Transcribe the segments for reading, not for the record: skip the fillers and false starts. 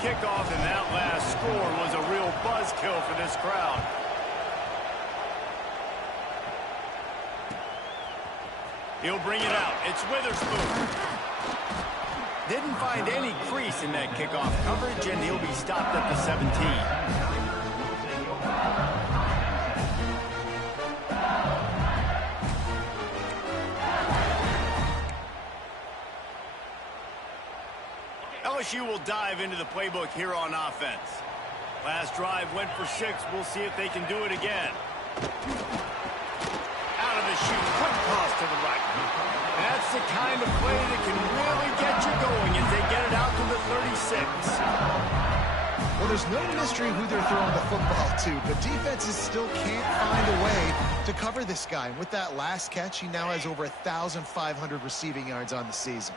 kickoff, and that last score was a real buzzkill for this crowd. He'll bring it out. It's Witherspoon. Didn't find any crease in that kickoff coverage, and he'll be stopped at the 17. LSU will dive into the playbook here on offense. Last drive went for 6. We'll see if they can do it again. Out of the chute, quick toss to the right. That's the kind of play that can really get you going as they get it out to the 36. Well, there's no mystery who they're throwing the football to, but defenses still can't find a way to cover this guy. And with that last catch, he now has over 1,500 receiving yards on the season.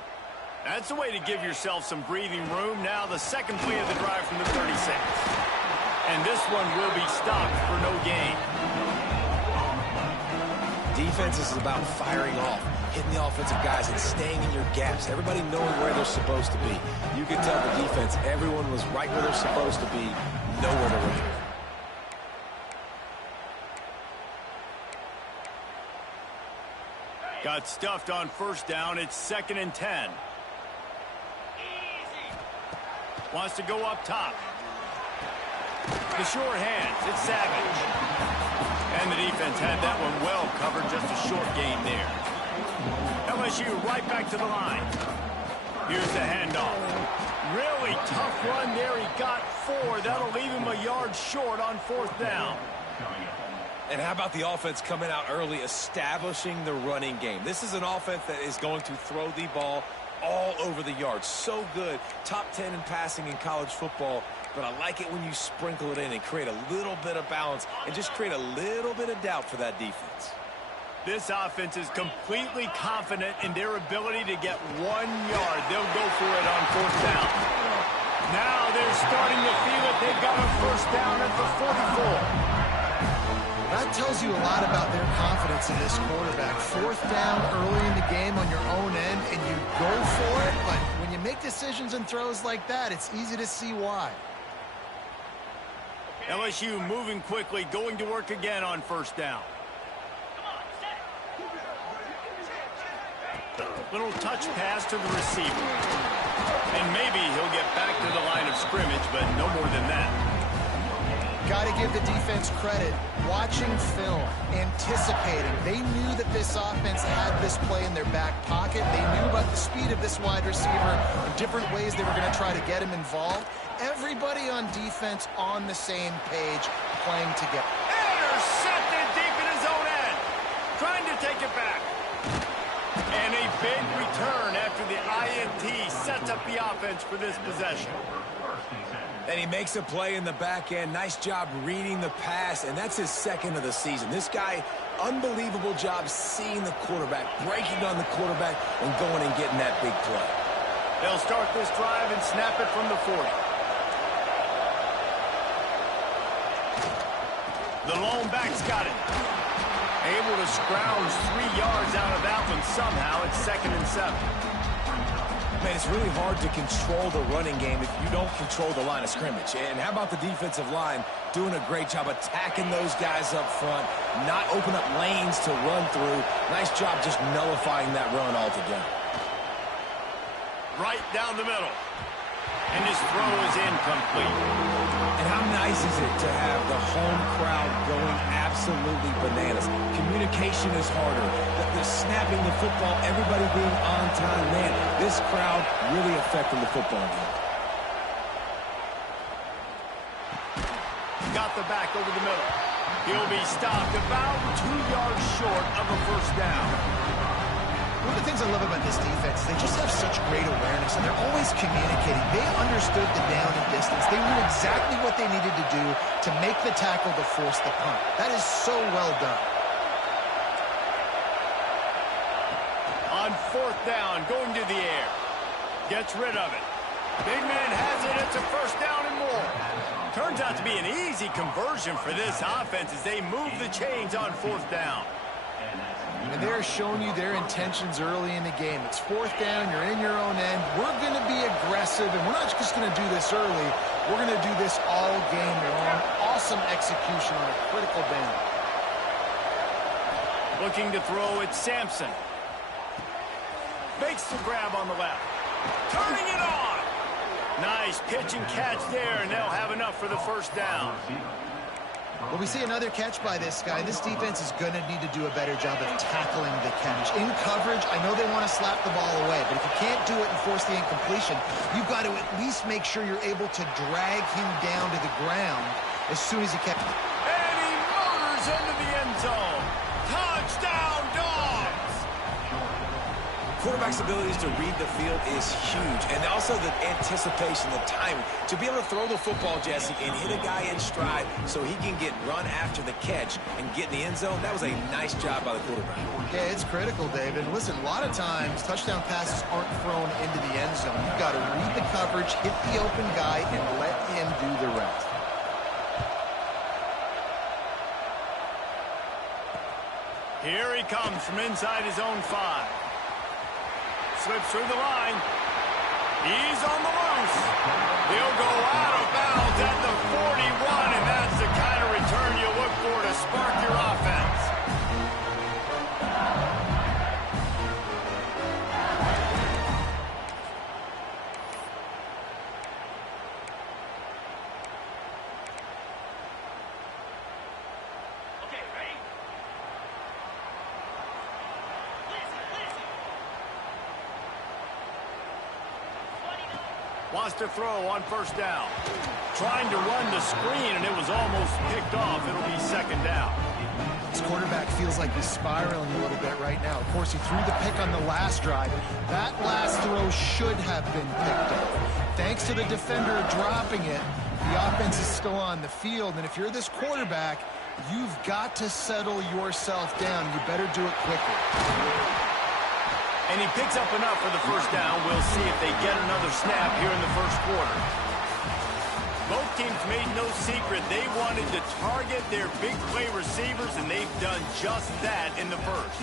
That's the way to give yourself some breathing room. Now the second play of the drive from the 36. And this one will be stopped for no gain. Defense is about firing off, hitting the offensive guys, and staying in your gaps. Everybody knowing where they're supposed to be. You can tell the defense, everyone was right where they're supposed to be, nowhere to run. Got stuffed on first down. It's 2nd and 10. Wants to go up top. The short hands. It's Savage. And the defense had that one well covered. Just a short gain there. LSU right back to the line. Here's the handoff. Really tough run there. He got 4. That'll leave him a yard short on 4th down. And how about the offense coming out early, establishing the running game? This is an offense that is going to throw the ball all over the yard. So good. Top 10 in passing in college football. But I like it when you sprinkle it in and create a little bit of balance and just create a little bit of doubt for that defense. This offense is completely confident in their ability to get 1 yard. They'll go for it on 4th down. Now they're starting to feel it. They've got a first down at the 44. That tells you a lot about their confidence in this quarterback. 4th down early in the game on your own end, and you go for it, but when you make decisions and throws like that, it's easy to see why. LSU moving quickly, going to work again on 1st down. Little touch pass to the receiver. And maybe he'll get back to the line of scrimmage, but no more than that. Got to give the defense credit. Watching film, anticipating. They knew that this offense had this play in their back pocket. They knew about the speed of this wide receiver and different ways they were going to try to get him involved. Everybody on defense on the same page, playing together. Intercepted deep in his own end. Trying to take it back. And a big return after the INT sets up the offense for this possession. And he makes a play in the back end. Nice job reading the pass, and that's his 2nd of the season. This guy, unbelievable job seeing the quarterback, breaking on the quarterback, and going and getting that big play. They'll start this drive and snap it from the 40. The lone back's got it. Able to scrounge 3 yards out of that one somehow. It's 2nd and 7. Man, it's really hard to control the running game if you don't control the line of scrimmage. And how about the defensive line doing a great job attacking those guys up front, not open up lanes to run through. Nice job just nullifying that run altogether. Right down the middle. And his throw is incomplete. And how nice is it to have the home crowd going absolutely bananas? Communication is harder. The snapping the football, everybody being on time. Man, this crowd really affecting the football game. Got the back over the middle. He'll be stopped about 2 yards short of a first down. One of the things I love about this defense, they just have such great awareness, and they're always communicating. They understood the down and distance. They knew exactly what they needed to do to make the tackle to force the punt. That is so well done. On 4th down, going to the air. Gets rid of it. Big man has it. It's a first down and more. Turns out to be an easy conversion for this offense as they move the chains on 4th down. And they're showing you their intentions early in the game. It's fourth down, you're in your own end. We're going to be aggressive, and we're not just going to do this early. We're going to do this all game long. Awesome execution on a critical down. Looking to throw, it's Sampson. Makes the grab on the left. Turning it on. Nice pitch and catch there, and they'll have enough for the first down. Well, we see another catch by this guy. This defense is going to need to do a better job of tackling the catch. In coverage, I know they want to slap the ball away, but if you can't do it and force the incompletion, you've got to at least make sure you're able to drag him down to the ground as soon as he catches. And he motors into the end zone. Touchdown, Dogs! Quarterback's abilities to read the field is huge, and also the anticipation, the timing. To be able to throw the football, Jesse, and hit a guy in stride so he can get run after the catch and get in the end zone, that was a nice job by the quarterback. Yeah, it's critical, David. Listen, a lot of times, touchdown passes aren't thrown into the end zone. You've got to read the coverage, hit the open guy, and let him do the rest. Here he comes from inside his own 5. Slips through the line. He's on the loose. He'll go out of bounds at the 41, and that's the kind of return you look for to spark your offense. Wants to throw on first down. Trying to run the screen, and it was almost picked off. It'll be second down. This quarterback feels like he's spiraling a little bit right now. Of course, he threw the pick on the last drive. That last throw should have been picked up. Thanks to the defender dropping it, the offense is still on the field. And if you're this quarterback, you've got to settle yourself down. You better do it quickly. And he picks up enough for the first down. We'll see if they get another snap here in the first quarter. Both teams made no secret they wanted to target their big play receivers, and they've done just that in the first.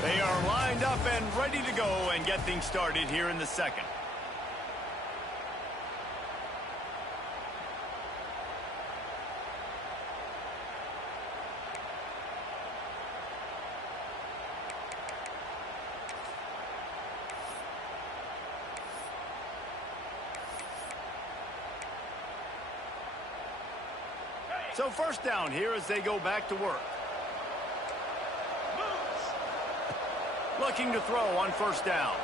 They are lined up and ready to go and get things started here in the second. So first down here as they go back to work. Looking to throw on first down.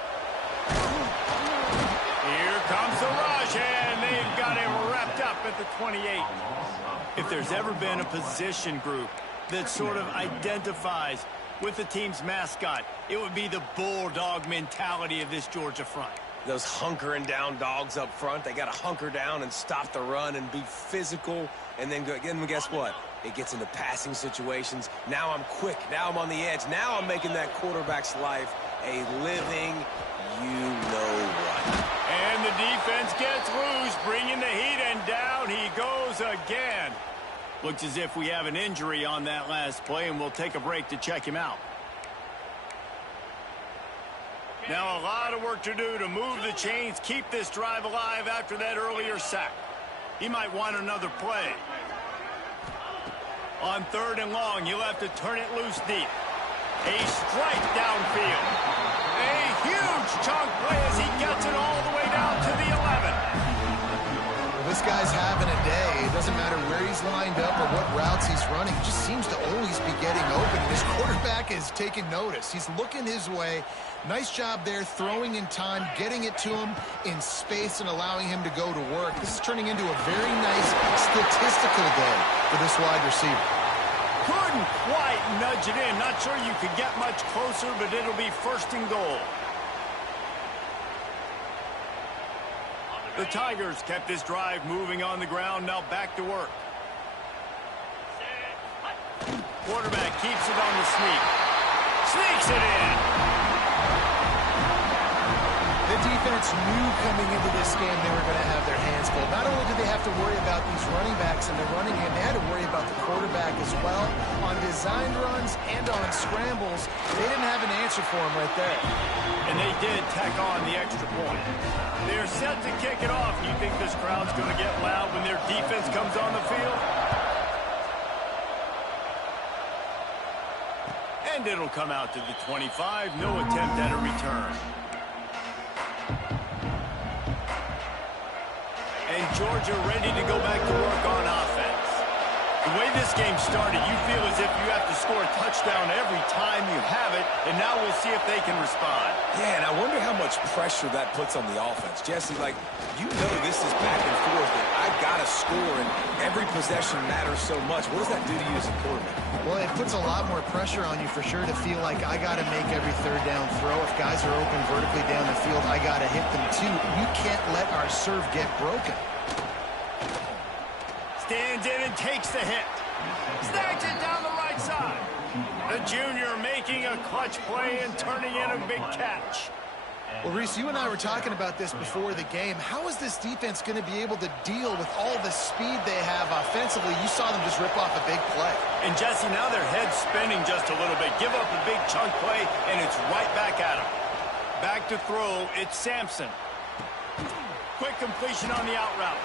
Here comes the rush, and they've got him wrapped up at the 28. If there's ever been a position group that sort of identifies with the team's mascot, it would be the bulldog mentality of this Georgia front. Those hunkering down dogs up front, they got to hunker down and stop the run and be physical. And then guess what? It gets into passing situations. Now I'm quick. Now I'm on the edge. Now I'm making that quarterback's life a living you-know-what. And the defense gets loose, bringing the heat, and down he goes again. Looks as if we have an injury on that last play, and we'll take a break to check him out. Now a lot of work to do to move the chains, keep this drive alive after that earlier sack. He might want another play. On 3rd and long, he'll have to turn it loose deep. A strike downfield. A huge chunk play as he gets it all the way down to the 11. Well, this guy's having a day. It doesn't matter where he's lined up or what routes he's running. He just seems to always be getting open. His quarterback is taking notice. He's looking his way. Nice job there, throwing in time, getting it to him in space and allowing him to go to work. This is turning into a very nice statistical day for this wide receiver. Couldn't quite nudge it in. Not sure you could get much closer, but it'll be 1st and goal. The Tigers kept this drive moving on the ground. Now back to work. Quarterback keeps it on the sneak. Sneaks it in. The defense knew coming into this game they were going to have their hands full. Not only did they have have to worry about these running backs in the running game. They had to worry about the quarterback as well. On designed runs and on scrambles, they didn't have an answer for him right there. And they did tack on the extra point. They're set to kick it off. You think this crowd's going to get loud when their defense comes on the field? And it'll come out to the 25. No attempt at a return. And Georgia ready to go back to work on offense. The way this game started, you feel as if you have to score a touchdown every time you have it, and now we'll see if they can respond. Yeah, and I wonder how much pressure that puts on the offense. Jesse, like, you know this is back and forth, and I've got to score, and every possession matters so much. What does that do to you as a quarterback? Well, it puts a lot more pressure on you for sure to feel like I got to make every third down throw. If guys are open vertically down the field, I got to hit them too. You can't let our serve get broken. Stands in and takes the hit. Snags it down the right side. The junior making a clutch play and turning in a big catch. Well, Reese, you and I were talking about this before the game. How is this defense going to be able to deal with all the speed they have offensively? You saw them just rip off a big play. And, Jesse, now their head's spinning just a little bit. Give up a big chunk play, and it's right back at them. Back to throw, it's Sampson. Quick completion on the out route.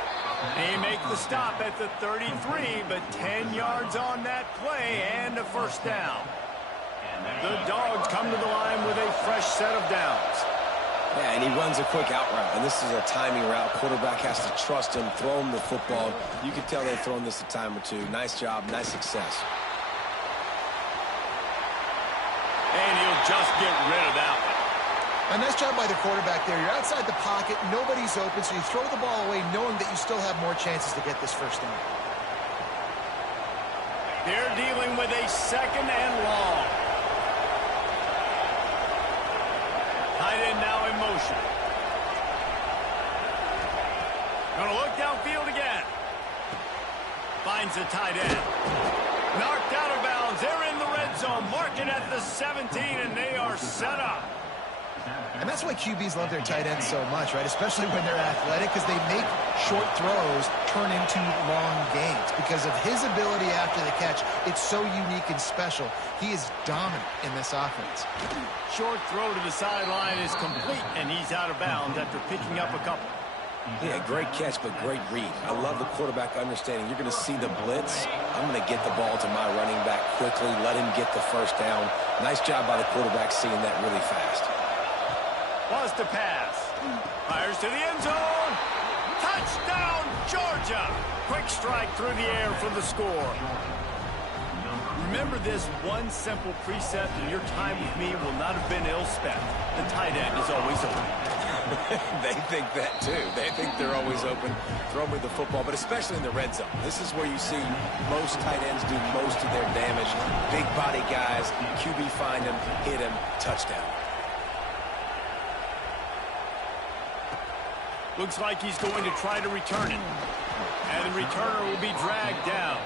They make the stop at the 33, but 10 yards on that play and a first down. The Dogs come to the line with a fresh set of downs. Yeah, and he runs a quick out route, and this is a timing route. Quarterback has to trust him, throw him the football. You can tell they've thrown this a time or two. Nice job, nice success. And he'll just get rid of that one. A nice job by the quarterback there. You're outside the pocket, nobody's open, so you throw the ball away knowing that you still have more chances to get this first down. They're dealing with a second and long. Tight end now in motion. Gonna look downfield again. Finds the tight end. Knocked out of bounds. They're in the red zone. Marking at the 17, and they are set up. And that's why QBs love their tight ends so much, right? Especially when they're athletic, because they make short throws turn into long gains. Because of his ability after the catch, it's so unique and special. He is dominant in this offense. Short throw to the sideline is complete, and he's out of bounds after picking up a couple. Yeah, great catch, but great read. I love the quarterback understanding. You're going to see the blitz. I'm going to get the ball to my running back quickly, let him get the first down. Nice job by the quarterback seeing that really fast. Wants to pass. Fires to the end zone. Touchdown, Georgia. Quick strike through the air for the score. Remember this one simple precept, and your time with me will not have been ill-spent. The tight end is always open. They think that, too. They think they're always open. Throw me the football, but especially in the red zone. This is where you see most tight ends do most of their damage. Big body guys, QB find him, hit him, touchdown. Looks like he's going to try to return it. And the returner will be dragged down.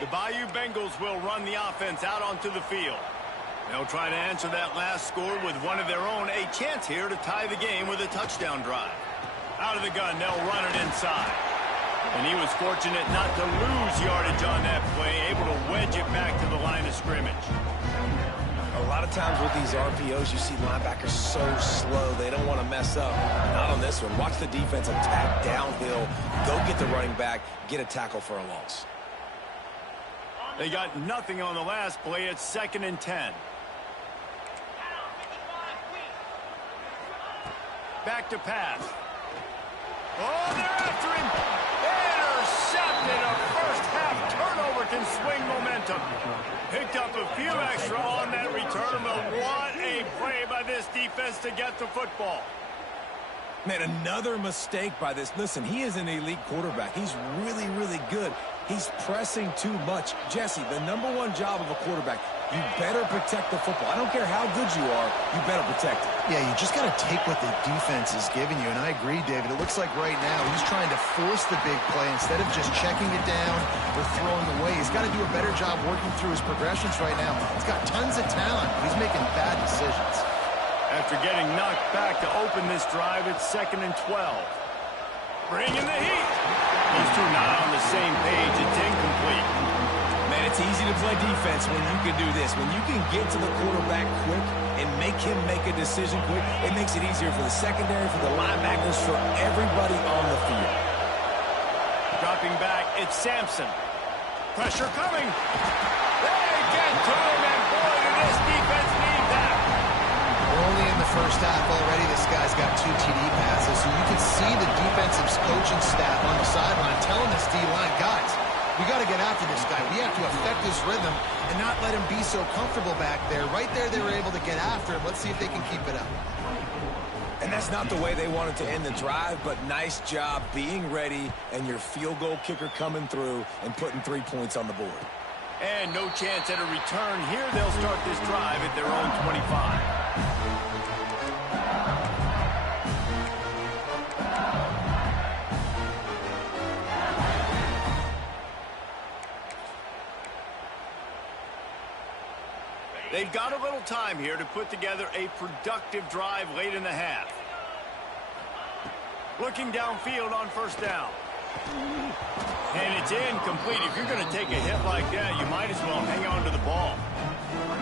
The Bayou Bengals will run the offense out onto the field. They'll try to answer that last score with one of their own. A chance here to tie the game with a touchdown drive. Out of the gun, they'll run it inside. And he was fortunate not to lose yardage on that play, able to wedge it back to the line of scrimmage. A lot of times with these RPOs, you see linebackers so slow, they don't want to mess up. Not on this one. Watch the defense attack downhill, go get the running back, get a tackle for a loss. They got nothing on the last play. It's 2nd and 10. Back to pass. Oh, they're after him. Intercepted. A first-half turnover can swing momentum. Picked up a few extra on that return, but what a play by this defense to get the football. Man, another mistake by this. Listen, he is an elite quarterback. He's really, really good. He's pressing too much. Jesse, the #1 job of a quarterback, you better protect the football. I don't care how good you are, you better protect it. Yeah, you just got to take what the defense is giving you, and I agree, David. It looks like right now he's trying to force the big play instead of just checking it down or throwing away. He's got to do a better job working through his progressions right now. He's got tons of talent, but he's making bad decisions. After getting knocked back to open this drive, it's 2nd and 12. Bringing the heat. These two not on the same page. It's incomplete. Man, it's easy to play defense when you can do this. When you can get to the quarterback quick and make him make a decision quick, it makes it easier for the secondary, for the linebackers, for everybody on the field. Dropping back, it's Sampson. Pressure coming. They get to him, and boy, did this defense need that. We're only in the first half already. This guy's got 2 TD passes, so you can see the defensive coaching staff on the sideline telling this D-line, guys, we got to get after this guy. We have to affect his rhythm and not let him be so comfortable back there. Right there, they were able to get after him. Let's see if they can keep it up. And that's not the way they wanted to end the drive, but nice job being ready and your field goal kicker coming through and putting 3 points on the board. And no chance at a return here. They'll start this drive at their own 25. They've got a little time here to put together a productive drive late in the half. Looking downfield on 1st down. And it's incomplete. If you're going to take a hit like that, you might as well hang on to the ball.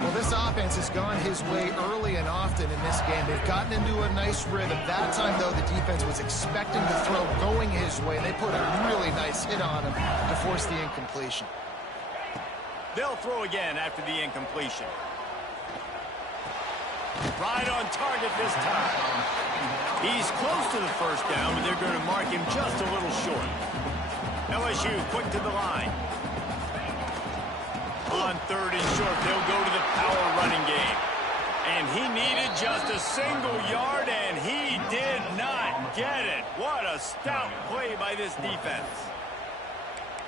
Well, this offense has gone his way early and often in this game. They've gotten into a nice rhythm. That time, though, the defense was expecting the throw going his way. They put a really nice hit on him to force the incompletion. They'll throw again after the incompletion. Right on target this time. He's close to the 1st down, but they're going to mark him just a little short. LSU quick to the line. On 3rd and short, they'll go to the power running game. And he needed just a single yard, and he did not get it. What a stout play by this defense.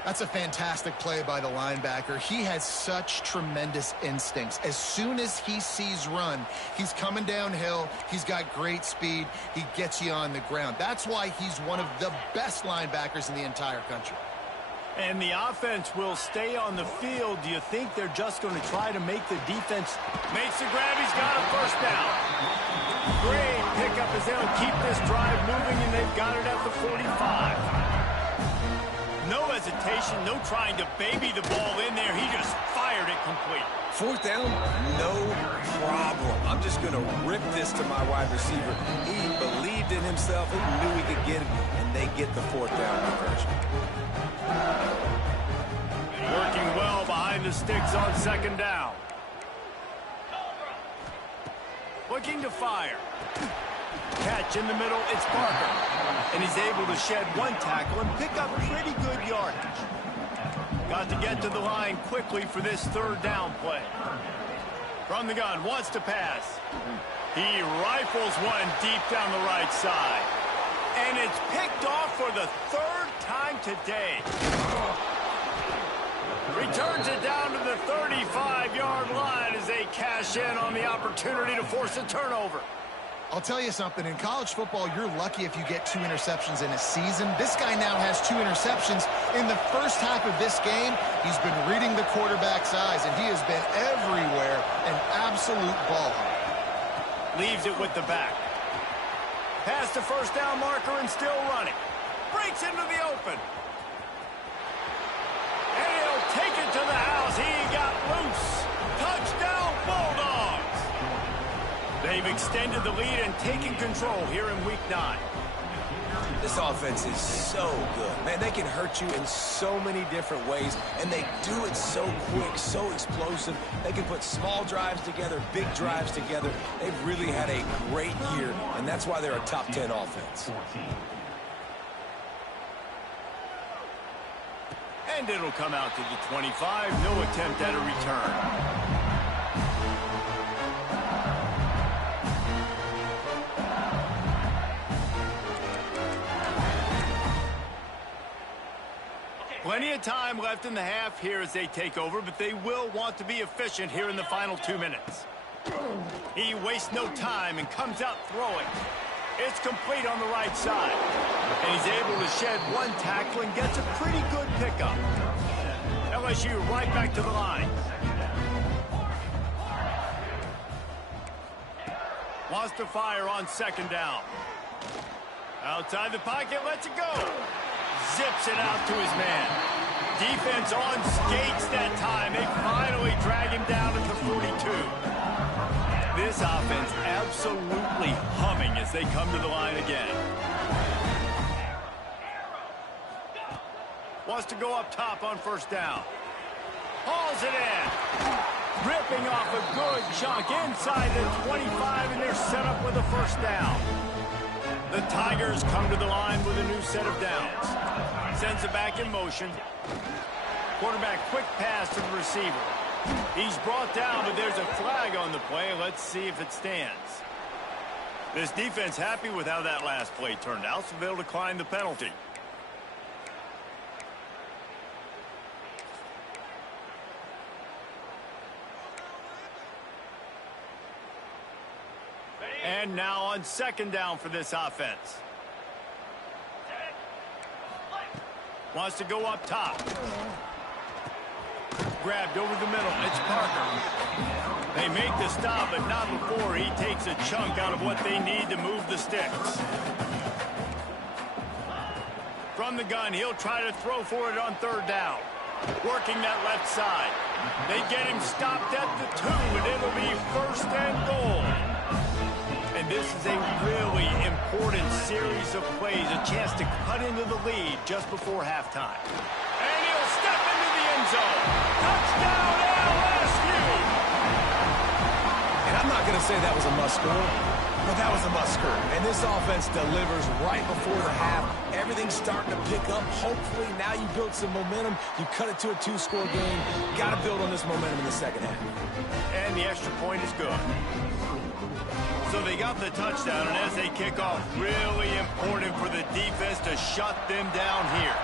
That's a fantastic play by the linebacker. He has such tremendous instincts. As soon as he sees run, he's coming downhill. He's got great speed. He gets you on the ground. That's why he's one of the best linebackers in the entire country. And the offense will stay on the field. Do you think they're just going to try to make the defense? Makes the grab. He's got a 1st down. Great pickup as they'll keep this drive moving, and they've got it at the 45. No hesitation, no trying to baby the ball in there. He just fired it complete. 4th down, no problem. I'm just going to rip this to my wide receiver. He believed in himself. He knew he could get it, and they get the 4th down conversion. Working well behind the sticks on 2nd down. Looking to fire. Catch in the middle, it's Parker. And he's able to shed 1 tackle and pick up pretty good yardage. Got to get to the line quickly for this 3rd down play. From the gun, wants to pass. He rifles one deep down the right side. And it's picked off for the 3rd time today. Returns it down to the 35-yard line as they cash in on the opportunity to force a turnover. I'll tell you something. In college football, you're lucky if you get 2 interceptions in a season. This guy now has 2 interceptions. In the first half of this game, he's been reading the quarterback's eyes, and he has been everywhere, an absolute ball hawk. Leaves it with the back. Past the 1st down marker and still running. Breaks into the open. And he'll take it to the house. He got loose. Touchdown, Bulldogs. They've extended the lead and taken control here in Week 9. This offense is so good. Man, they can hurt you in so many different ways, and they do it so quick, so explosive. They can put small drives together, big drives together. They've really had a great year, and that's why they're a top 10 offense. And it'll come out to the 25. No attempt at a return. Plenty of time left in the half here as they take over, but they will want to be efficient here in the final 2 minutes. He wastes no time and comes out throwing. It's complete on the right side. And he's able to shed one tackle and gets a pretty good pickup. LSU right back to the line. Wants to fire on second down. Outside the pocket, lets it go. Zips it out to his man. Defense on skates that time. They finally drag him down at the 42. This offense absolutely humming as they come to the line again. Wants to go up top on first down. Hauls it in. Ripping off a good chunk inside the 25, and they're set up with a first down. The Tigers come to the line with a new set of downs. Sends it back in motion. Quarterback quick pass to the receiver. He's brought down, but there's a flag on the play. Let's see if it stands. This defense happy with how that last play turned out, so they'll decline the penalty. And now on second down for this offense. Wants to go up top. Grabbed over the middle. It's Parker. They make the stop, but not before he takes a chunk out of what they need to move the sticks. From the gun, he'll try to throw for it on third down. Working that left side. They get him stopped at the 2, and it'll be first and goal. And this is a really important series of plays, a chance to cut into the lead just before halftime. And he'll step into the end zone. Touchdown, LSU! And I'm not going to say that was a must score, but that was a must score. And this offense delivers right before the half. Everything's starting to pick up. Hopefully now you build some momentum. You cut it to a 2-score game. Got to build on this momentum in the second half. And the extra point is good. So they got the touchdown, and as they kick off, really important for the defense to shut them down here.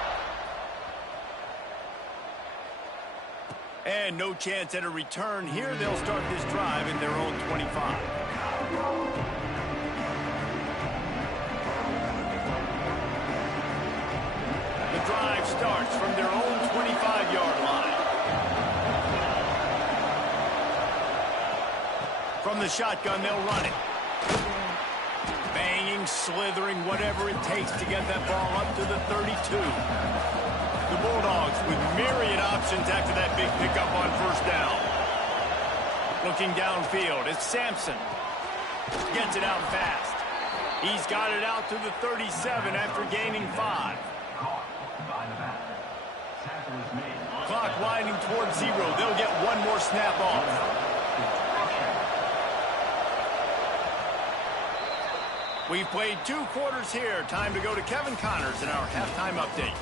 And no chance at a return here. They'll start this drive in their own 25. The drive starts from their own 25-yard line. From the shotgun, they'll run it. Banging, slithering, whatever it takes to get that ball up to the 32. The Bulldogs with myriad options after that big pickup on first down. Looking downfield, it's Sampson. Gets it out fast. He's got it out to the 37 after gaining 5. Clock winding towards 0. They'll get one more snap off. We've played 2 quarters here. Time to go to Kevin Connors in our halftime update.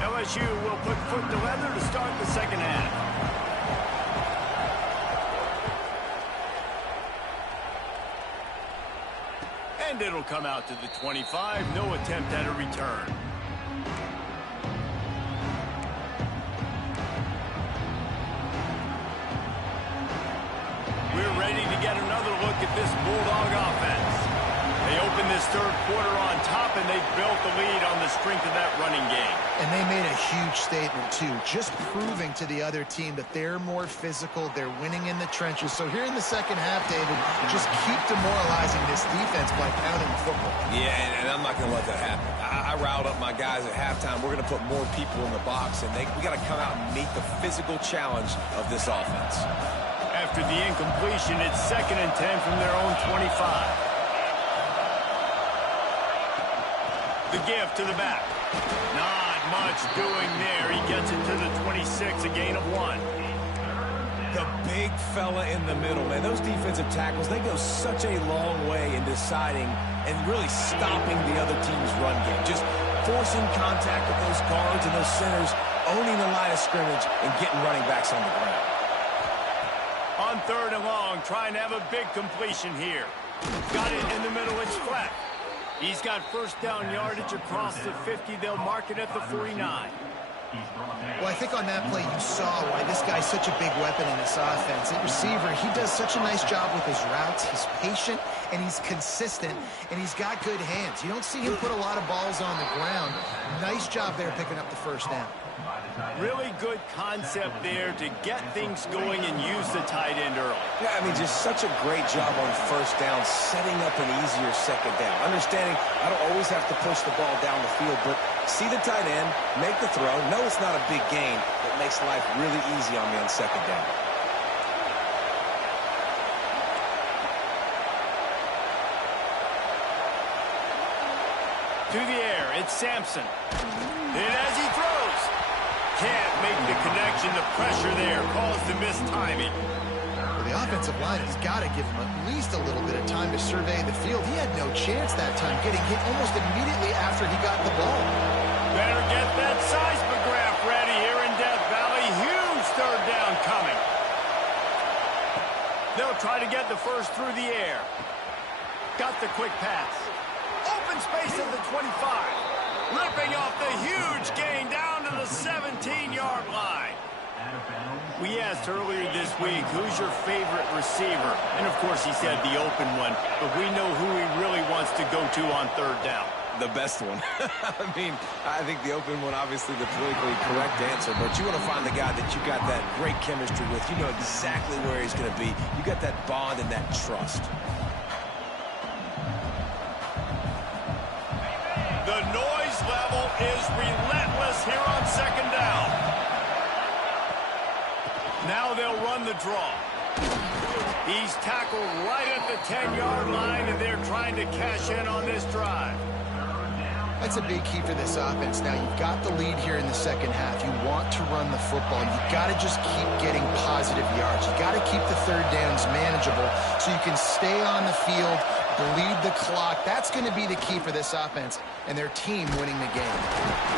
LSU will put foot to leather to start the second half. And it'll come out to the 25. No attempt at a return. We're ready to get another look at this Bulldog offense. They open this third quarter on top, and they built the lead on the strength of that running game. And they made a huge statement, too, just proving to the other team that they're more physical, they're winning in the trenches. So here in the second half, David, just keep demoralizing this defense by pounding the football. Yeah, and I'm not going to let that happen. I riled up my guys at halftime. We're going to put more people in the box, and we got to come out and meet the physical challenge of this offense. After the incompletion, it's 2nd and 10 from their own 25. The give to the back. Not much doing there. He gets it to the 26, a gain of 1. The big fella in the middle, man. Those defensive tackles, they go such a long way in deciding and really stopping the other team's run game. Just forcing contact with those guards and those centers, owning the line of scrimmage, and getting running backs on the ground. On 3rd and long, trying to have a big completion here. Got it in the middle. It's flat. He's got first down yardage across the 50. They'll mark it at the 49. Well, I think on that play you saw why this guy's such a big weapon in this offense. At receiver, he does such a nice job with his routes. He's patient, and he's consistent, and he's got good hands. You don't see him put a lot of balls on the ground. Nice job there picking up the first down. Really good concept there to get things going and use the tight end early. Yeah, I mean, just such a great job on first down, setting up an easier second down. Understanding I don't always have to push the ball down the field, but see the tight end, make the throw. No, it's not a big gain, but makes life really easy on me on second down. To the air, it's Sampson. And as he throws, can't make the connection. The pressure there caused the missed timing. Well, the offensive line has got to give him at least a little bit of time to survey the field. He had no chance that time, getting hit almost immediately after he got the ball. Better get that seismograph ready here in Death Valley. Huge third down coming. They'll try to get the first through the air. Got the quick pass. Open space at the 25. Ripping off the huge gain down to the 17-yard line. We asked earlier this week, who's your favorite receiver? And, of course, he said the open one. But we know who he really wants to go to on third down. The best one. I mean, I think the open one, obviously the politically correct answer, but you want to find the guy that you got that great chemistry with. You know exactly where he's going to be. You got that bond and that trust. The noise level is relentless here on second down. Now they'll run the draw. He's tackled right at the 10-yard line, and they're trying to cash in on this drive. That's a big key for this offense. Now, you've got the lead here in the second half. You want to run the football. You've got to just keep getting positive yards. You've got to keep the third downs manageable so you can stay on the field, bleed the clock. That's going to be the key for this offense and their team winning the game.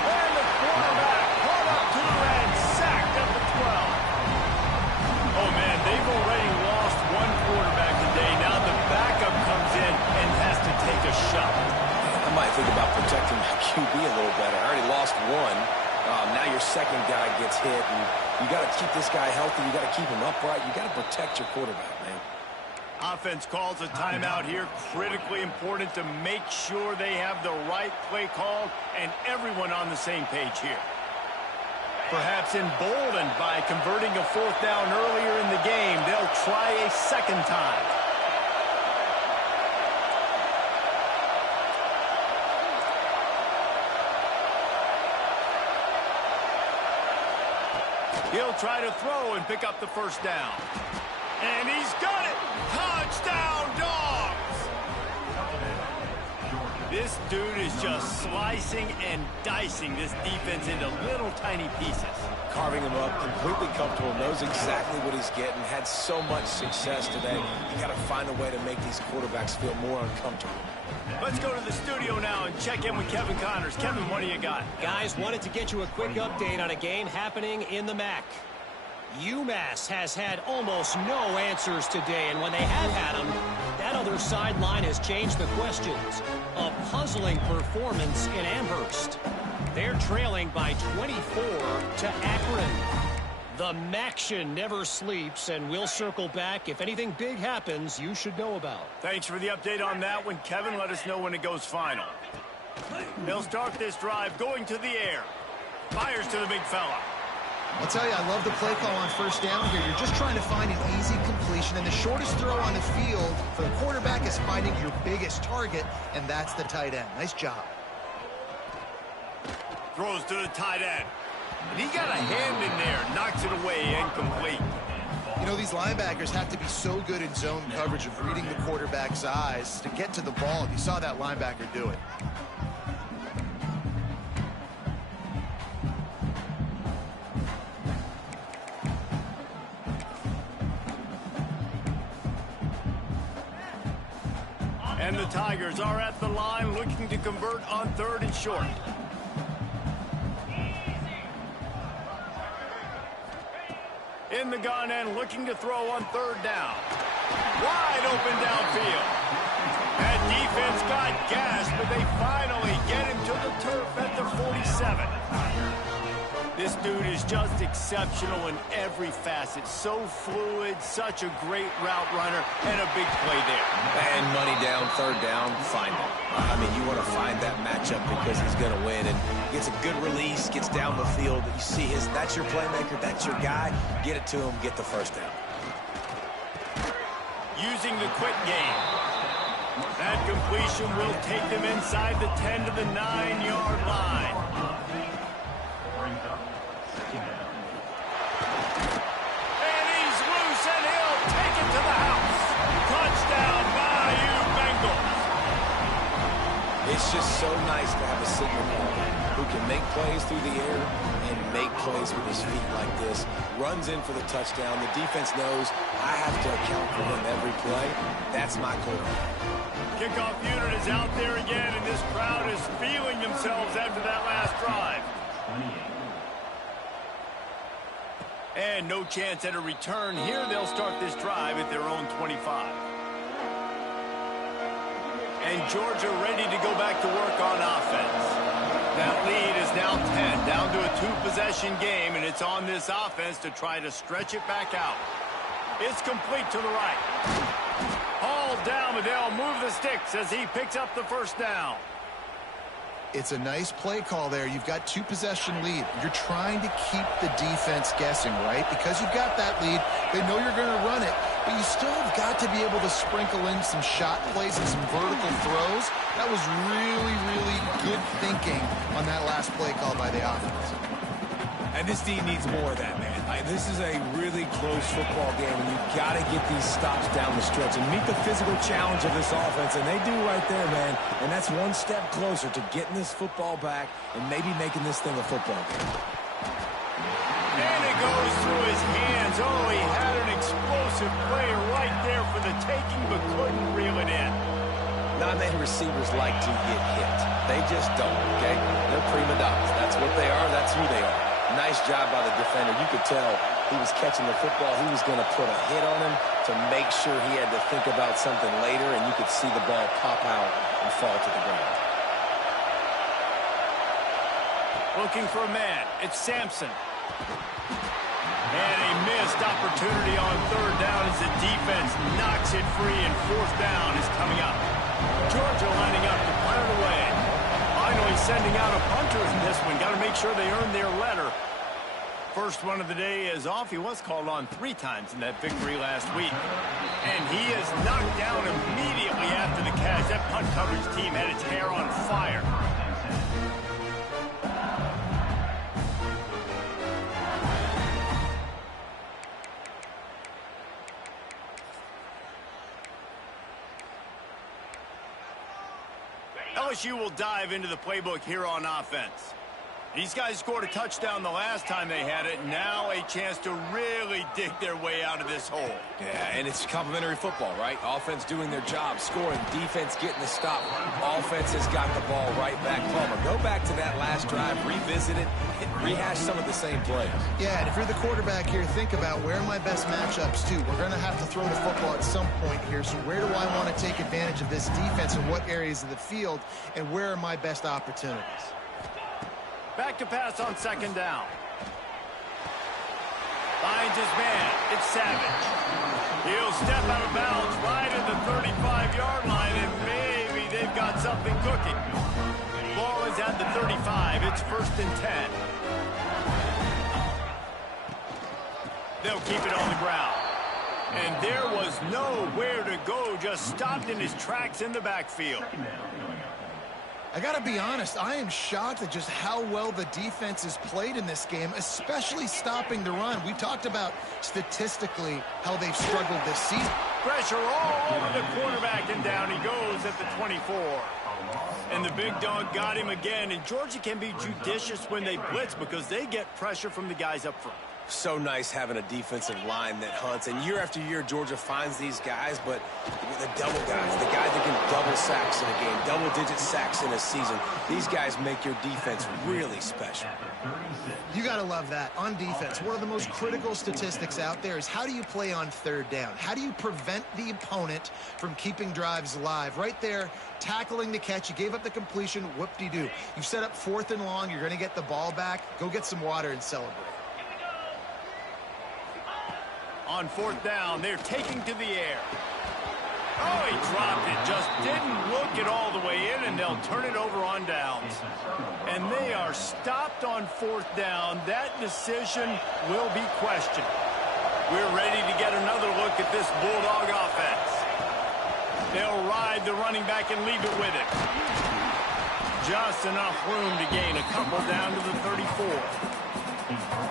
And the quarterback pulled up to the red, sacked at the 12. Oh, man, they've already lost one quarterback today. Now the backup comes in and has to take a shot. I might think about protecting my QB a little better. I already lost one. Now your second guy gets hit, and you got to keep this guy healthy. You got to keep him upright. You got to protect your quarterback, man. Offense calls a timeout here. Critically important to make sure they have the right play called and everyone on the same page here. Perhaps emboldened by converting a fourth down earlier in the game, they'll try a second time. He'll try to throw and pick up the first down. And he's got it! Touchdown, Dogs! This dude is just slicing and dicing this defense into little tiny pieces. Carving him up, completely comfortable, knows exactly what he's getting, had so much success today. You got to find a way to make these quarterbacks feel more uncomfortable. Let's go to the studio now and check in with Kevin Connors. Kevin, what do you got? Guys, wanted to get you a quick update on a game happening in the MAC. UMass has had almost no answers today, and when they have had them, that other sideline has changed the questions. A puzzling performance in Amherst. They're trailing by 24 to Akron. The Maction never sleeps, and we'll circle back. If anything big happens, you should know about. Thanks for the update on that one, Kevin. Let us know when it goes final. They'll start this drive going to the air. Fires to the big fella. I'll tell you, I love the play call on first down here. You're just trying to find an easy completion, and the shortest throw on the field for the quarterback is finding your biggest target, and that's the tight end. Nice job. Throws to the tight end. And he got a hand in there, knocks it away, incomplete. You know, these linebackers have to be so good in zone coverage of reading the quarterback's eyes to get to the ball. You saw that linebacker do it. And the Tigers are at the line looking to convert on third and short. In the gun and looking to throw on third down. Wide open downfield. That defense got gashed, but they finally get him to the turf at the 47. This dude is just exceptional in every facet. So fluid, such a great route runner, and a big play there. And money down, third down, find him. I mean, you want to find that matchup because he's going to win. And gets a good release, gets down the field. You see that's your playmaker, that's your guy. Get it to him, get the first down. Using the quick game. That completion will take them inside the 10 to the 9-yard line. And he's loose, and he'll take it to the house. Touchdown, Bayou Bengals. It's just so nice to have a signal partner who can make plays through the air and make plays with his feet like this. Runs in for the touchdown. The defense knows I have to account for him every play. That's my quarterback. Kickoff unit is out there again, and this crowd is feeling themselves after that last drive. And no chance at a return here. They'll start this drive at their own 25. And Georgia ready to go back to work on offense. That lead is now 10, down to a two-possession game, and it's on this offense to try to stretch it back out. It's complete to the right. Hauled down, but they'll move the sticks as he picks up the first down. It's a nice play call there. You've got two-possession lead. You're trying to keep the defense guessing, right? Because you've got that lead, they know you're going to run it, but you still have got to be able to sprinkle in some shot plays and some vertical throws. That was really, really good thinking on that last play call by the offense. And this team needs more of that, man. This is a really close football game, and you've got to get these stops down the stretch and meet the physical challenge of this offense, and they do right there, man. And that's one step closer to getting this football back and maybe making this thing a football game. And it goes through his hands. Oh, he had an explosive player right there for the taking, but couldn't reel it in. Not many receivers like to get hit. They just don't, okay? They're prima donnas. That's what they are. That's who they are. Nice job by the defender. You could tell he was catching the football. He was going to put a hit on him to make sure he had to think about something later, and you could see the ball pop out and fall to the ground. Looking for a man. It's Sampson. And a missed opportunity on third down as the defense knocks it free, and fourth down is coming up. Georgia lining up to punt it away. Finally sending out a punter in this one. Got to make sure they earn their letter. First one of the day is off. He was called on 3 times in that victory last week. And he is knocked down immediately after the catch. That punt coverage team had its hair on fire. LSU will dive into the playbook here on offense. These guys scored a touchdown the last time they had it. Now a chance to really dig their way out of this hole. Yeah, and it's complimentary football, right? Offense doing their job, scoring, defense getting the stop. Offense has got the ball right back. Palmer, go back to that last drive, revisit it, and rehash some of the same plays. Yeah, and if you're the quarterback here, think about where are my best matchups too. We're going to have to throw the football at some point here, so where do I want to take advantage of this defense and what areas of the field, and where are my best opportunities? Back to pass on second down. Finds his man. It's Savage. He'll step out of bounds right at the 35-yard line, and maybe they've got something cooking. Ball is at the 35. It's 1st and 10. They'll keep it on the ground. And there was nowhere to go, just stopped in his tracks in the backfield. I got to be honest, I am shocked at just how well the defense has played in this game, especially stopping the run. We talked about statistically how they've struggled this season. Pressure all over the quarterback, and down he goes at the 24. And the big dog got him again, and Georgia can be judicious when they blitz because they get pressure from the guys up front. So nice having a defensive line that hunts. And year after year, Georgia finds these guys, but the double guys, the guy that can double sacks in a game, double-digit sacks in a season, these guys make your defense really special. You got to love that. On defense, one of the most critical statistics out there is how do you play on third down? How do you prevent the opponent from keeping drives alive? Right there, tackling the catch. You gave up the completion. Whoop-de-doo. You've set up 4th and long. You're going to get the ball back. Go get some water and celebrate. On 4th down, they're taking to the air. Oh, he dropped it. Just didn't look it all the way in, and they'll turn it over on downs. And they are stopped on 4th down. That decision will be questioned. We're ready to get another look at this Bulldog offense. They'll ride the running back and leave it with it. Just enough room to gain a couple down to the 34.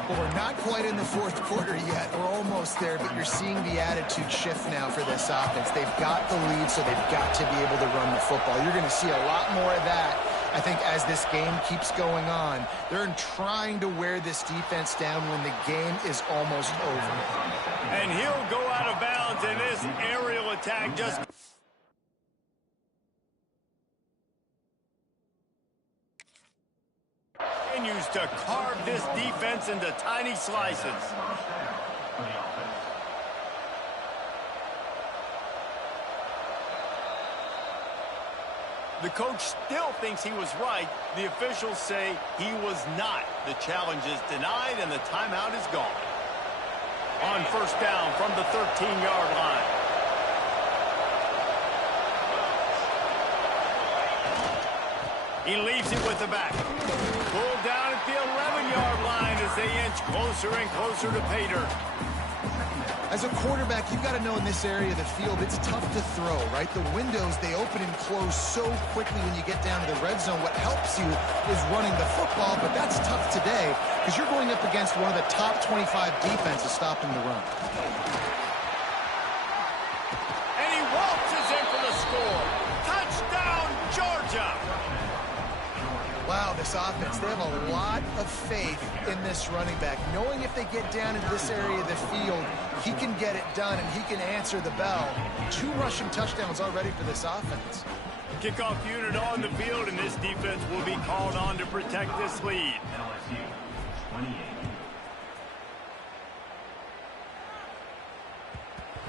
Well, we're not quite in the 4th quarter yet. We're almost there, but you're seeing the attitude shift now for this offense. They've got the lead, so they've got to be able to run the football. You're going to see a lot more of that, I think, as this game keeps going on. They're trying to wear this defense down when the game is almost over. And he'll go out of bounds, and this aerial attack just... continues to carve this defense into tiny slices. The coach still thinks he was right. The officials say he was not. The challenge is denied, and the timeout is gone. On 1st down from the 13-yard line. He leaves it with the back. Pulled down at the 11-yard line as they inch closer and closer to pay dirt. As a quarterback, you've got to know in this area of the field, it's tough to throw, right? The windows, they open and close so quickly when you get down to the red zone. What helps you is running the football, but that's tough today because you're going up against one of the top 25 defenses stopping the run. And he waltzes in for the score. Touchdown, Georgia! Wow, this offense, they have a lot of faith in this running back. Knowing if they get down into this area of the field, he can get it done and he can answer the bell. 2 rushing touchdowns already for this offense. Kickoff unit on the field, and this defense will be called on to protect this lead. LSU, 28.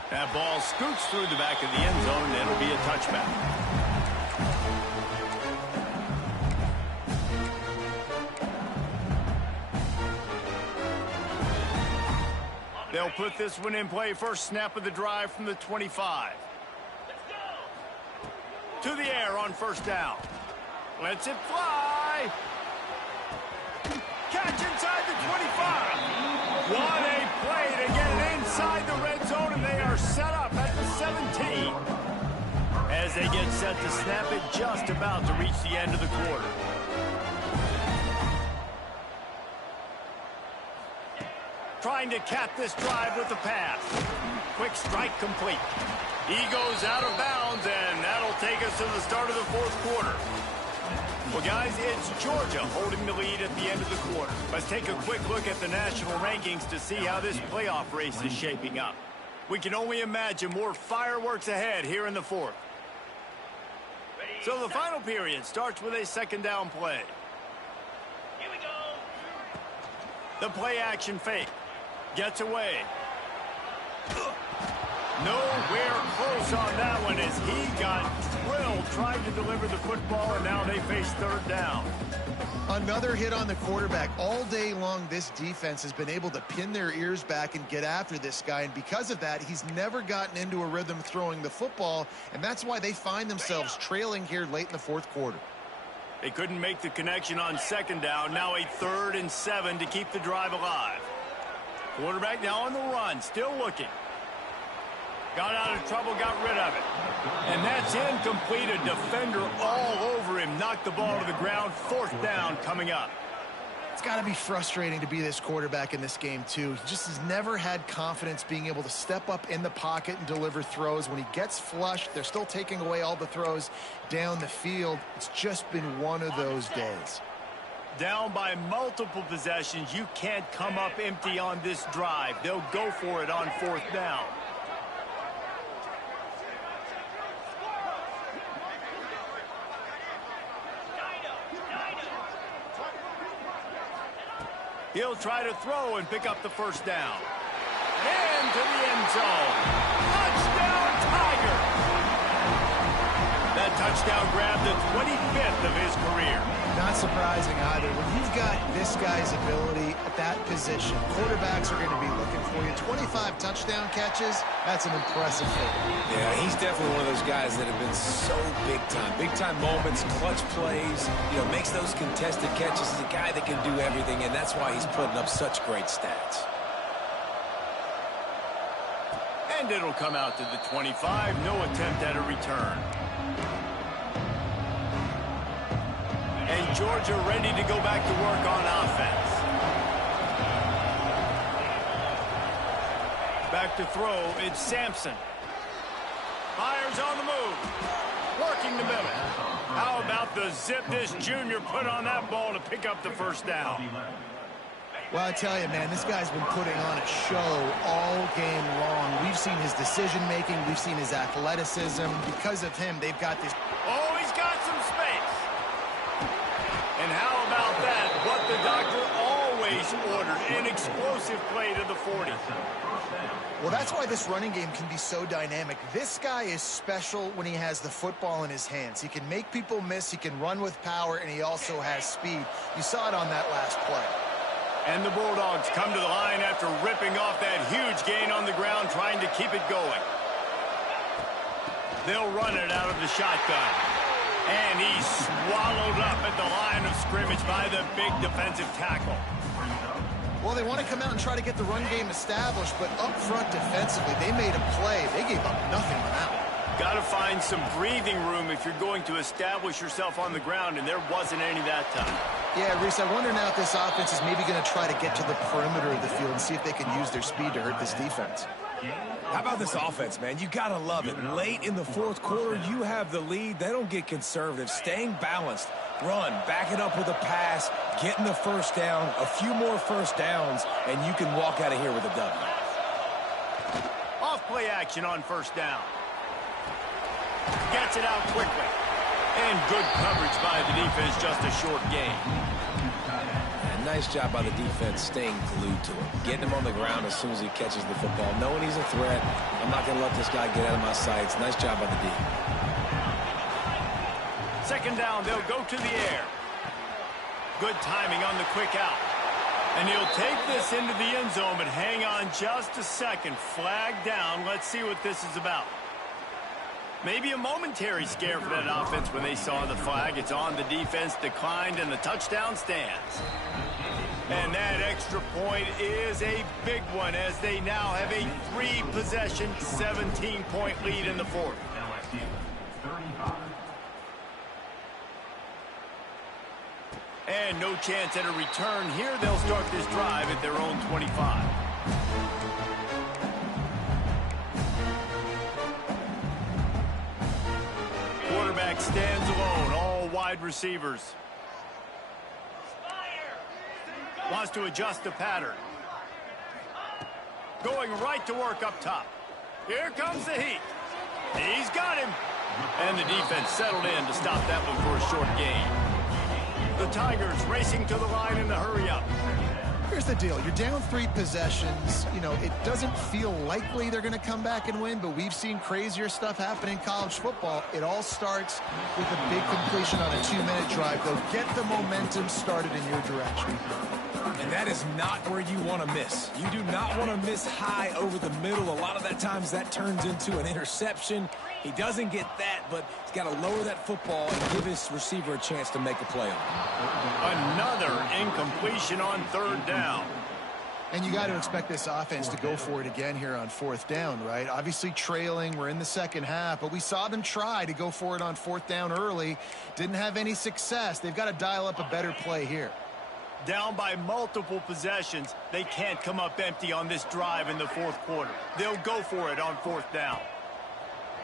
That ball scoots through the back of the end zone, and it'll be a touchback. They'll put this one in play. First snap of the drive from the 25. To the air on 1st down. Lets it fly. Catch inside the 25. What a play to get it inside the red zone, and they are set up at the 17. As they get set to snap it, just about to reach the end of the quarter. Trying to cap this drive with the pass. Quick strike complete. He goes out of bounds, and that'll take us to the start of the 4th quarter. Well, guys, it's Georgia holding the lead at the end of the quarter. Let's take a quick look at the national rankings to see how this playoff race is shaping up. We can only imagine more fireworks ahead here in the 4th. So the final period starts with a 2nd down play. Here we go. The play action fake. Gets away. Nowhere close on that one as he got drilled trying to deliver the football, and now they face 3rd down. Another hit on the quarterback. All day long, this defense has been able to pin their ears back and get after this guy, and because of that, he's never gotten into a rhythm throwing the football, and that's why they find themselves trailing here late in the 4th quarter. They couldn't make the connection on 2nd down. Now a 3rd and 7 to keep the drive alive. Quarterback now on the run, still looking. Got out of trouble, got rid of it. And that's incomplete. A defender all over him. Knocked the ball to the ground. 4th down coming up. It's got to be frustrating to be this quarterback in this game, too. He just has never had confidence being able to step up in the pocket and deliver throws. When he gets flushed, they're still taking away all the throws down the field. It's just been one of those days. Down by multiple possessions, you can't come up empty on this drive. They'll go for it on 4th down. He'll try to throw and pick up the 1st down. Into the end zone. Touchdown, Tiger! That touchdown grabbed the 25th of his career. Not surprising either. When you've got this guy's ability at that position, quarterbacks are going to be looking for you. 25 touchdown catches, that's an impressive thing. Yeah, he's definitely one of those guys that have been so big time. Big time moments, clutch plays, makes those contested catches. He's a guy that can do everything, and that's why he's putting up such great stats. And it'll come out to the 25. No attempt at a return. And Georgia ready to go back to work on offense. Back to throw, it's Sampson. Fires on the move. Working the middle. How about the zip this junior put on that ball to pick up the 1st down? Well, I tell you, man, this guy's been putting on a show all game long. We've seen his decision-making. We've seen his athleticism. Because of him, they've got this. Oh, he's got some space. And how about that? What the doctor always ordered, an explosive play to the 40. Well, that's why this running game can be so dynamic. This guy is special when he has the football in his hands. He can make people miss, he can run with power, and he also has speed. You saw it on that last play. And the Bulldogs come to the line after ripping off that huge gain on the ground, trying to keep it going. They'll run it out of the shotgun. And he's swallowed up at the line of scrimmage by the big defensive tackle. Well, they want to come out and try to get the run game established, but up front defensively, they made a play. They gave up nothing on that one. Got to find some breathing room if you're going to establish yourself on the ground, and there wasn't any that time. Yeah, Reese, I wonder now if this offense is maybe going to try to get to the perimeter of the field and see if they can use their speed to hurt this defense. How about this offense, man? You got to love it. Late in the 4th quarter, you have the lead. They don't get conservative. Staying balanced. Run, back it up with a pass, getting the 1st down, a few more 1st downs, and you can walk out of here with a W. Off play action on 1st down. Gets it out quickly. And good coverage by the defense, just a short gain. And nice job by the defense staying glued to him. Getting him on the ground as soon as he catches the football. Knowing he's a threat, I'm not going to let this guy get out of my sights. Nice job by the D. 2nd down, they'll go to the air. Good timing on the quick out. And he'll take this into the end zone, but hang on just a second. Flag down. Let's see what this is about. Maybe a momentary scare for that offense when they saw the flag. It's on, the defense declined, and the touchdown stands. And that extra point is a big one as they now have a 3-possession, 17-point lead in the 4th. LSU 35. And no chance at a return here. They'll start this drive at their own 25. Quarterback stands alone, all wide receivers. Wants to adjust the pattern. Going right to work up top. Here comes the heat. He's got him. And the defense settled in to stop that one for a short gain. The Tigers racing to the line in the hurry up. Here's the deal. You're down 3 possessions. It doesn't feel likely they're going to come back and win, but we've seen crazier stuff happen in college football. It all starts with a big completion on a 2-minute drive. They'll get the momentum started in your direction. And that is not where you want to miss. You do not want to miss high over the middle. A lot of that times that turns into an interception. He doesn't get that, but he's got to lower that football and give his receiver a chance to make a play on it. Another incompletion on 3rd down. And you got to expect this offense to go for it again here on 4th down, right? Obviously trailing, we're in the 2nd half, but we saw them try to go for it on 4th down early. Didn't have any success. They've got to dial up a better play here. Down by multiple possessions, they can't come up empty on this drive in the 4th quarter. They'll go for it on 4th down.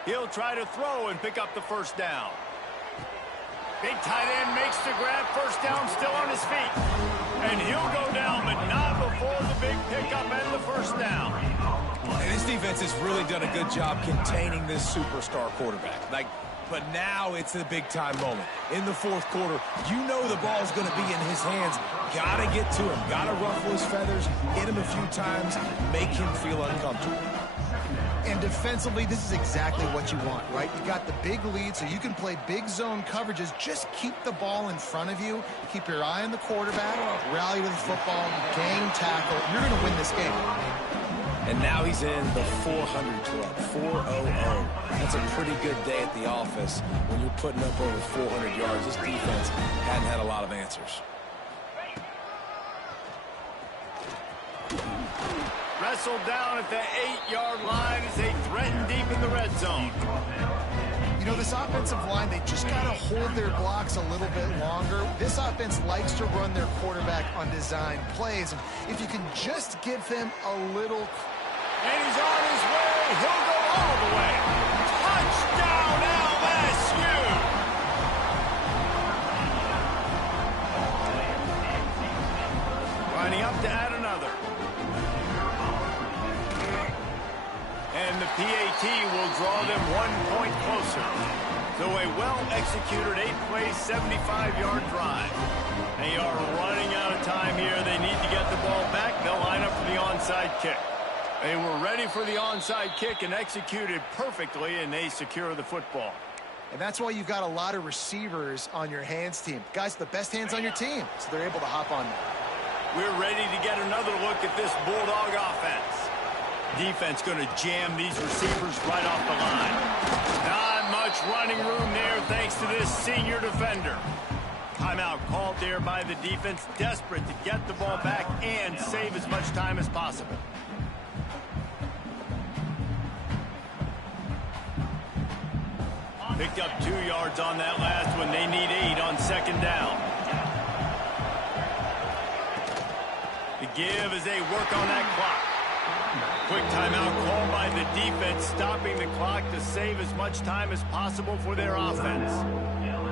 He'll try to throw and pick up the 1st down. Big tight end makes the grab. 1st down still on his his feet. And he'll go down, but not before the big pickup and the first down. And his defense has really done a good job containing this superstar quarterback. But now it's a big-time moment. In the fourth quarter, you know the ball's going to be in his hands. Got to get to him. Got to ruffle his feathers, hit him a few times, make him feel uncomfortable. And defensively, this is exactly what you want, right? You got the big lead, so you can play big zone coverages. Just keep the ball in front of you. Keep your eye on the quarterback. Rally to the football. Gang tackle. You're going to win this game. And now he's in the 400 club, 400. That's a pretty good day at the office when you're putting up over 400 yards. This defense hadn't had a lot of answers. Wrestled down at the 8-yard line as they threaten deep in the red zone. You know, this offensive line, they just got to hold their blocks a little bit longer. This offense likes to run their quarterback on design plays. And if you can just give him a little... And he's on his way. He'll go all the way. Touchdown, LSU! Lining up to add another. And the PAT will draw them 1 point closer. So a well-executed 8-play, 75-yard drive. They are running out of time here. They need to get the ball back. They'll line up for the onside kick. They were ready for the onside kick and executed perfectly, and they secure the football. And that's why you've got a lot of receivers on your hands team. Guys, the best hands on your team, so they're able to hop on there. We're ready to get another look at this Bulldog offense. Defense going to jam these receivers right off the line. Not much running room there thanks to this senior defender. Timeout called there by the defense, desperate to get the ball back and save as much time as possible. Picked up 2 yards on that last one. They need 8 on second down. The give as they work on that clock. Quick timeout called by the defense, stopping the clock to save as much time as possible for their offense.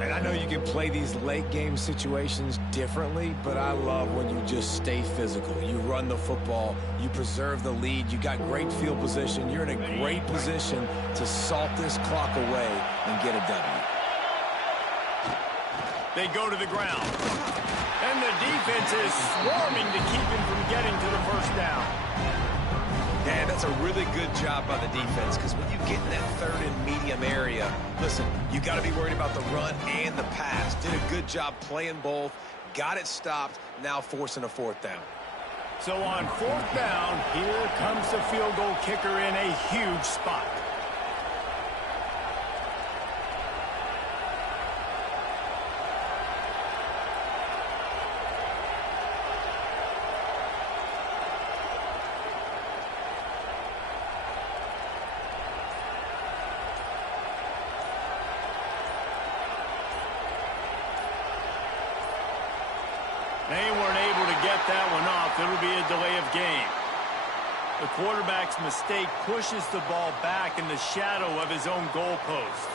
And I know you can play these late game situations differently, but I love when you just stay physical. You run the football, you preserve the lead, you got great field position, you're in a great position to salt this clock away and get a W. They go to the ground. And the defense is swarming to keep him from getting to the first down. And that's a really good job by the defense, because when you get in that third and medium area, listen, you got to be worried about the run and the pass. Did a good job playing both, got it stopped, now forcing a fourth down. So on fourth down, here comes the field goal kicker in a huge spot. They weren't able to get that one off. It'll be a delay of game. The quarterback's mistake pushes the ball back in the shadow of his own goalpost.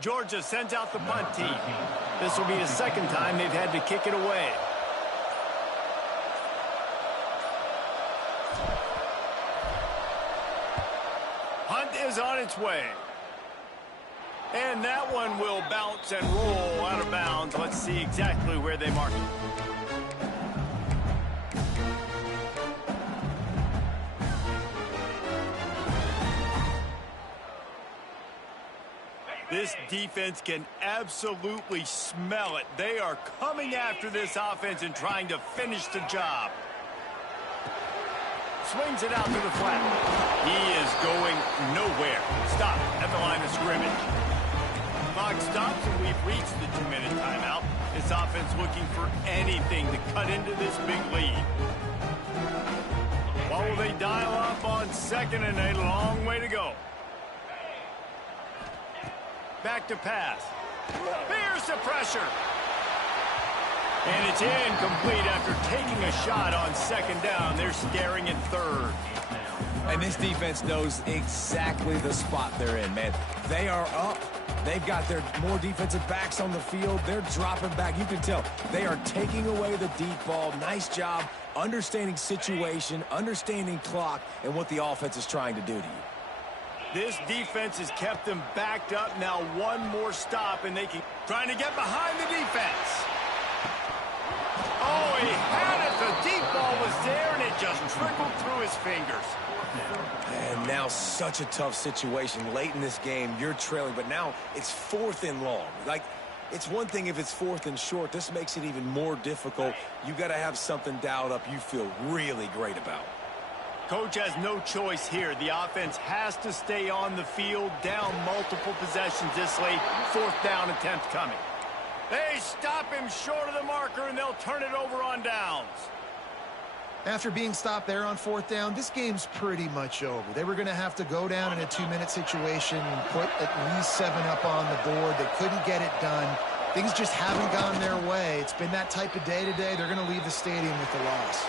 Georgia sends out the punt team. This will be the second time they've had to kick it away. Punt is on its way. And that one will bounce and roll out of bounds. Let's see exactly where they mark it. This defense can absolutely smell it. They are coming after this offense and trying to finish the job. Swings it out to the flat. He is going nowhere. Stop at the line of scrimmage. Clock stops and we've reached the 2-minute timeout. This offense looking for anything to cut into this big lead. What will they dial up on second and a long way to go? Back to pass. Here's the pressure. And it's incomplete after taking a shot on second down. They're staring at third. And this defense knows exactly the spot they're in, man. They are up. They've got their more defensive backs on the field. They're dropping back. You can tell they are taking away the deep ball. Nice job understanding situation, understanding clock, and what the offense is trying to do to you. This defense has kept them backed up. Now one more stop, and they can trying to get behind the defense. Oh, he had it. The deep ball was there, and it just trickled through his fingers. And now such a tough situation. Late in this game, you're trailing, but now it's 4th and long. Like, it's one thing if it's 4th and short. This makes it even more difficult. You got to have something dialed up you feel really great about. Coach has no choice here. The offense has to stay on the field, down multiple possessions this late. 4th down attempt coming. They stop him short of the marker, and they'll turn it over on downs. After being stopped there on 4th down, this game's pretty much over. They were going to have to go down in a 2-minute situation and put at least 7 up on the board. They couldn't get it done. Things just haven't gone their way. It's been that type of day today. They're going to leave the stadium with the loss.